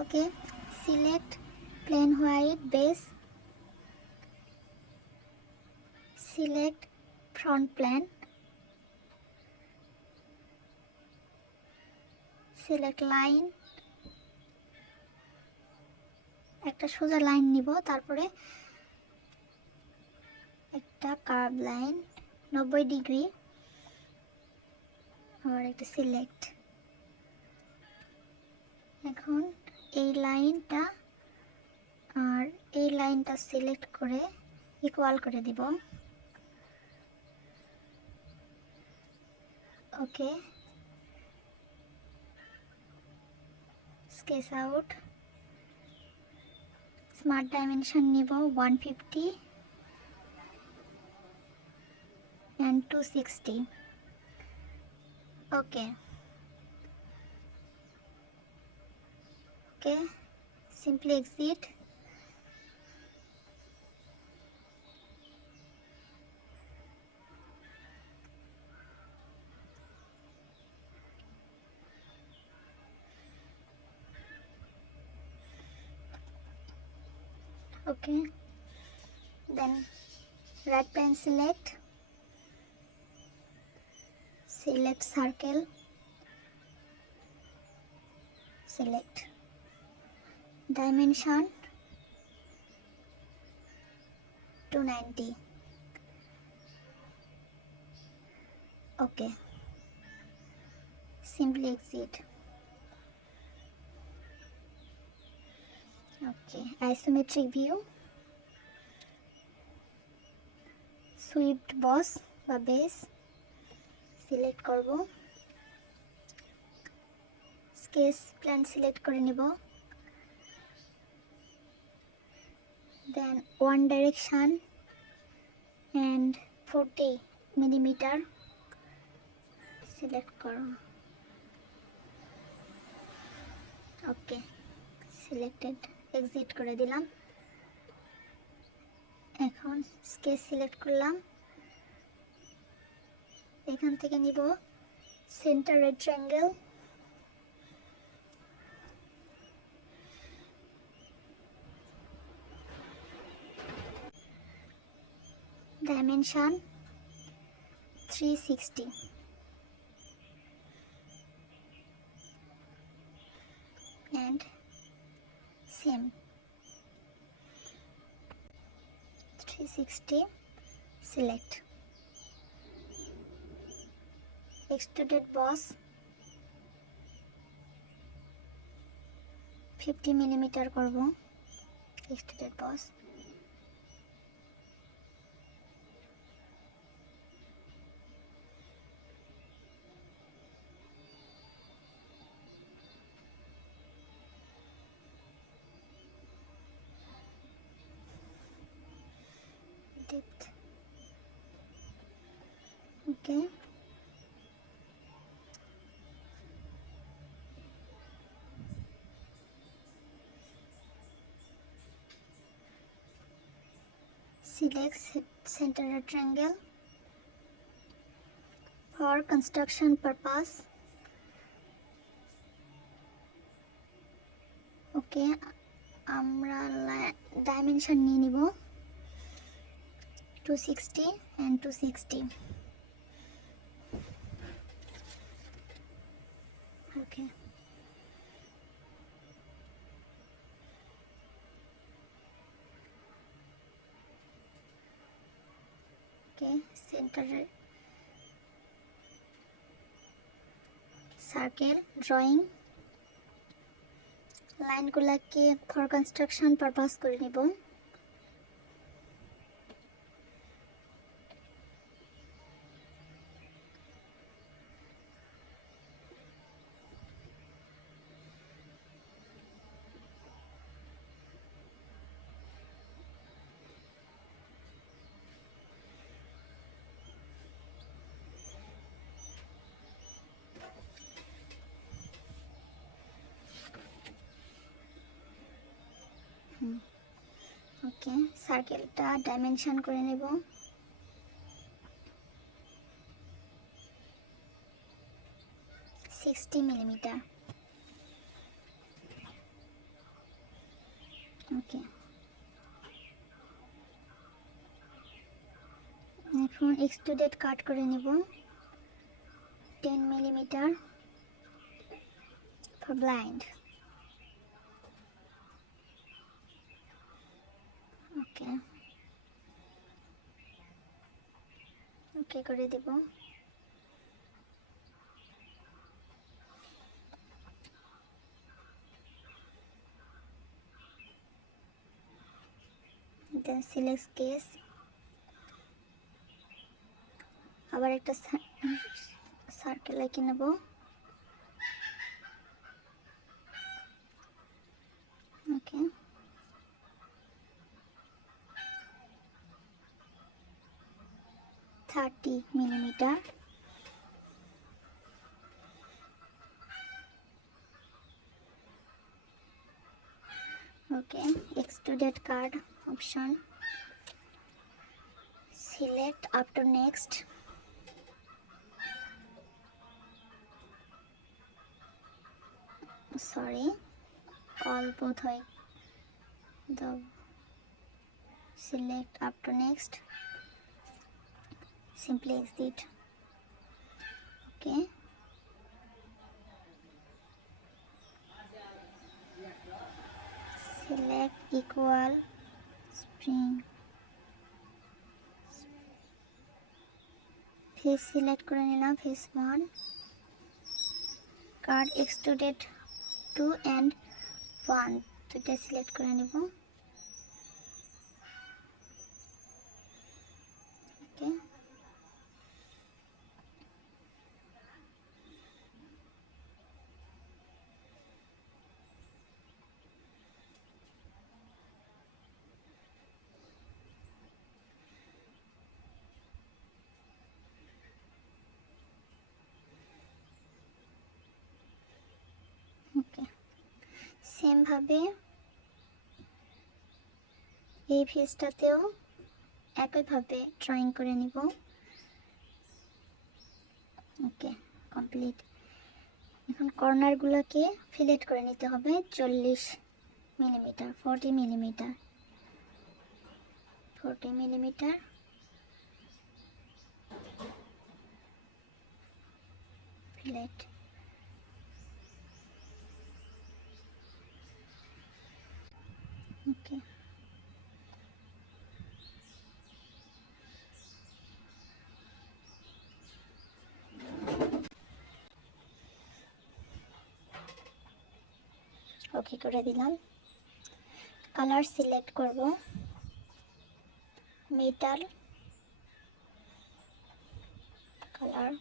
Okay, select plain white base, select front plane, select line, একটা সোজা লাইন নিব, তারপরে একটা কার্ভ লাইন 90 ডিগ্রি, আর একটা সিলেক্ট। এখন এই লাইনটা আর এই লাইনটা সিলেক্ট করে ইকুয়াল করে দিব। ওকে, স্কেচ আউট, স্মার্ট ডাইমেনশন নিব 150 and 260. Okay, simply exit. Okay, then right plane select circle, select dimension 290. Okay, simply exit. Okay, isometric view, swept boss বা base সিলেক্ট করব, স্কেচ প্ল্যান সিলেক্ট করে নিব, then one direction and 40 millimetre select করো। Okay, selected, exit করে দিলাম। এখন sketch select করলাম, এখান থেকে নিব centre rectangle, dimension 360, and same 360, select extruded boss 50 মিলিমিটার করব, extruded boss, depth. Okay, select center rectangle for construction purpose. Okay, আমরা ডাইমেনশন নিয়ে নিব 260 and 260. Okay, centre circle drawing, লাইনগুলোকে ফর কনস্ট্রাকশন পারপাস করে নিব। ওকে, সার্কেলটা ডাইমেনশন করে নেব, $60 মিলিমিটার। ওকে, এখন এক্সট্রুডেড কাট করে নিব 10 মিলিমিটার ফর ব্লাইন্ড। ওকে, ওকে করে দেব। দেন সিলেক্ট কেস, আবার একটা সার্কেল এঁকে নেব। ওকে, থার্টি মিলিমিটার। ওকে, extruded card option, select after next, sorry, all both হয় the select after next, simply exit. Okay, select equal spring, face select করে নিলাম, face 1, card extruded 2 and 1 দুটো সিলেক্ট করে নেব। ওকে, ওকে, সেম ভাবে এই ফেসটাতেও একইভাবে ড্রয়িং করে নিব। ওকে, কমপ্লিট। এখন কর্নারগুলোকে ফিলেট করে নিতে হবে 40 মিলিমিটার, 40 মিলিমিটার, 40 মিলিমিটার ফিলেট। ওকে, ওকে করে দিলাম। কালার সিলেক্ট করব, মেটাল কালার,